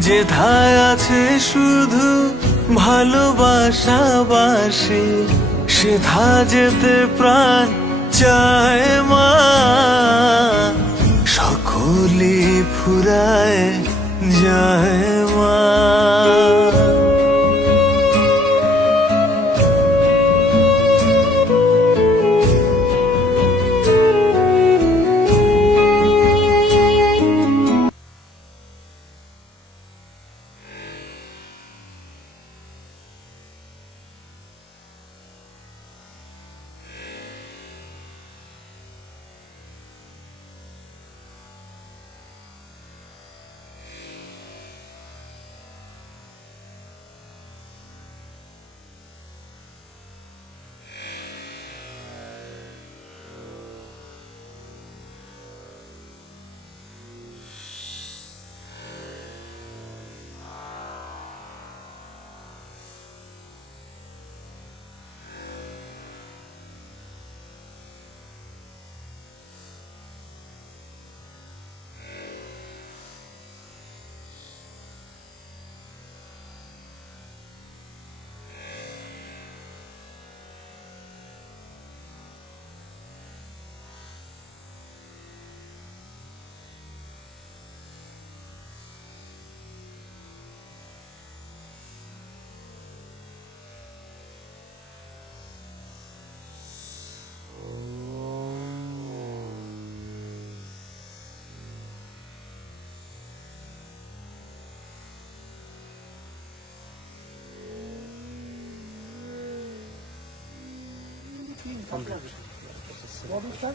ভালোবাসাবাসি যেথায় আছে শুধু ভালোবাসা বাসে, সে ধা যেতে প্রাণ চায় মা। সকলে ফুরায় যায়। Tamam. Olursa,